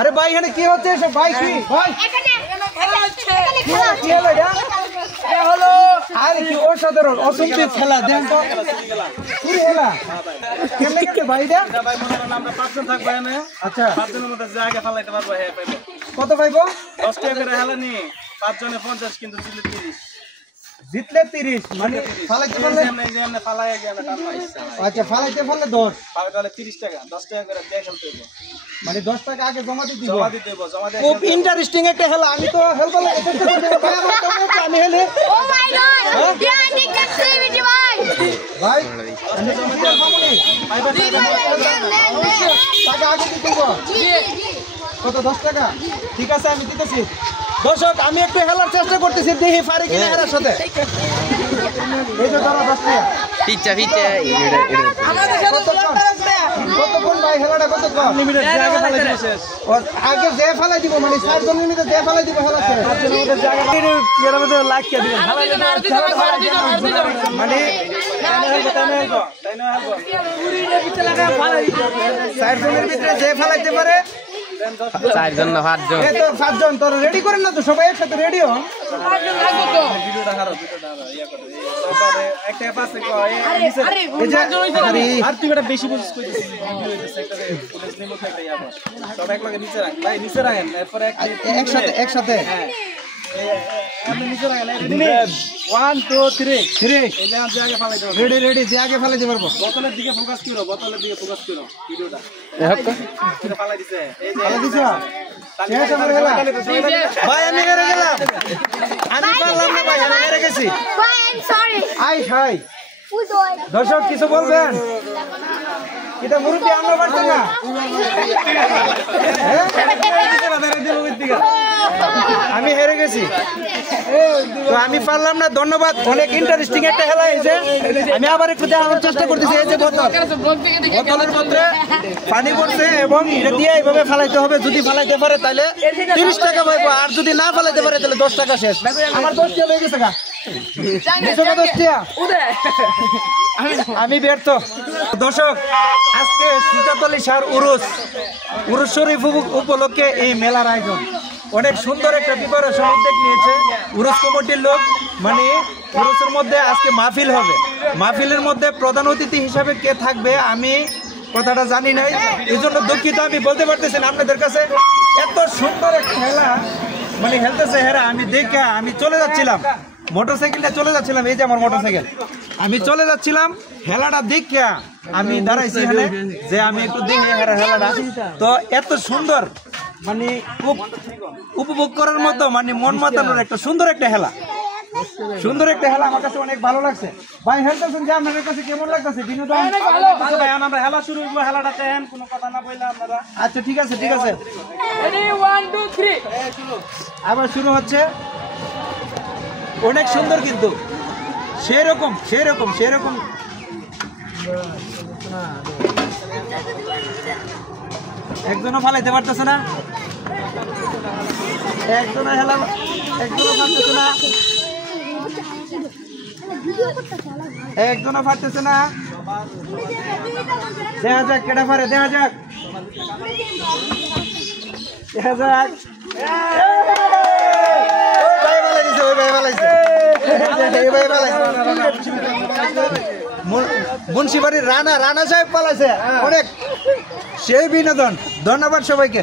আরে ভাই এখানে কি হচ্ছে এসব ভাই কি ভাই কি হলো এটা হলো আরে কি অসাধারণ অসম্ভব খেলা দেন তো পুরো খেলা কেমনে কেটে ভাই এটা ভাই মনে করেন আমরা 5 জন থাকবো এখানে আচ্ছা 5 জনের মধ্যে জায়গা ফলাইতে পারবো হ্যাঁ পাইবো কত পাইবো 10 টাকা করে হেলা নি 5 জনে 50 কিন্তু জিতলে 30 মানে ফালাইতে পারলে আমরা ফালাই গিয়ে আমরা টান পাইছি আচ্ছা ফালাইতে পারলে 10 পাবে তাহলে 30 টাকা 10 টাকা করে দিয়ে খেলতে হবে মানে 10 টাকা আগে জমা দিতে জমা দিতে হবে জমা দিয়ে খুব ইন্টারেস্টিং একটা খেলা আমি তো হেল্প করলে আমি হেলে ও মাই গড বিয়ানিক অ্যাক্টিভিটি ভাই ভাই আমি জমা দিয়ে মামুনি টাকা আগে দিতে হবে কত 10 টাকা ঠিক আছে আমি দিতেছি দর্শক আমি একটু হেলার চেষ্টা করতেছি দেখি পারি কিনা হেলার সাথে এই যে ধরো 10 টাকা পিচ্চা পিচ্চা কতক্ষণ ভাই হেলাটা কতক্ষণ লিমিটেড জায়গা ফলাইতে শেষ আগে যে ফেলাই দিব মানে 4 জন মিনিটে যে ফেলাই দিব হেলা শেষ জায়গা এর মধ্যে লাইক কে দিবেন মানে তাই না হালবো চার জনের ভিতরে যে ফেলাইতে পারে 4 জন না 5 জন এই তো 5 জন তোর রেডি করেন না তো সবাই একসাথে রেডি হন ভিডিওটা হারো ইয়া করে তারপরে একটা পাশে কয় এই যে আরে আর তুই এটা বেশি বুঝিস কইছিস ভিডিও হইছে সেক্টরে পুলিশ নিমো একটা ইয়া বস সব এক লগে নিচে রাখ ভাই নিচে রাখেন এরপর একসাথে আপনি নিচে রাখেন রেডি 1 2 3 রে এই যে আজ আগে ফালাই দাও রেডি যে আগে ফেলাইতে পারবো বোতলের দিকে ফোকাস করো ভিডিওটা এটা ফালাই দিছে এই যে ফেলা দিছো শেষ আমার হেলা ভাই আমি হেরে গেলাম আমি পারলাম না ভাই আমি হেরে গেছি ভাই I am sorry I hi Uday দর্শক কিছু বলবেন এটা মুরুব্বি আমরা পারছেন না আমি হেরে গেছি তো আমি পারলাম না ধন্যবাদ অনেক ইন্টারেস্টিং একটা খেলা হয়েছে আমি আবার একটু দেখানোর চেষ্টা করতেছি এই যে বোতলের মধ্যে পানি পড়ছে এবং এটা দিয়ে এইভাবে ফালাইতে হবে যদি ফালাইতে পারে তাহলে 30 টাকা পাইবো আর যদি না ফালাইতে পারে তাহলে 10 টাকা শেষ আমার 10 টাকা হয়ে গেছে গা আমি ব্যর্থ দর্শক আজকে সুজাতলি সার উরুস শরীফ উপলক্ষে এই মেলার আয়োজন অনেক সুন্দর একটা প্রিপারেশন উদ্যোগ নিয়েছে উরুস কমিটির লোক মানে উরুসের মধ্যে আজকে মাহফিল হবে মাহফিলের মধ্যে প্রধান অতিথি হিসাবে কে থাকবে আমি কথাটা জানি নাই এই জন্য দুঃখিত আমি বলতে পারতেছি না আপনাদের কাছে এত সুন্দর একটা খেলা মানে খেলতেছে হেরা আমি দেখে আমি চলে যাচ্ছিলাম মোটরসাইকেলটা চলে যাচ্ছিলাম এই যে আমার মোটরসাইকেল আমি চলে যাচ্ছিলাম খেলাটা দেখিয়া আমি দাঁড়াইছি এখানে যে আমি একটু দেখি খেলাটা তো এত সুন্দর মানে খুব উপভোগ করার মতো মানে মন মাতানোর একটা সুন্দর একটা খেলা আমার কাছে অনেক ভালো লাগছে ভাই হেলতেছেন যে আপনাদের কাছে কেমন লাগতেছে বিনোদন ভাই আমরা খেলা শুরু করব খেলাটা দেন কোনো কথা না বললে আপনারা আচ্ছা ঠিক আছে রেডি 1 2 3 আবার শুরু হচ্ছে অনেক সুন্দর কিন্তু সেরকম একজনও ফালাইতে পারতেছে না একজনও পারতেছে না দেখা যাক কেটা পারে দেখা যাক মুন্সিবাড়ির রানা সাহেব পালাইছে অনেক সেই বিনোদন ধন্যবাদ সবাইকে।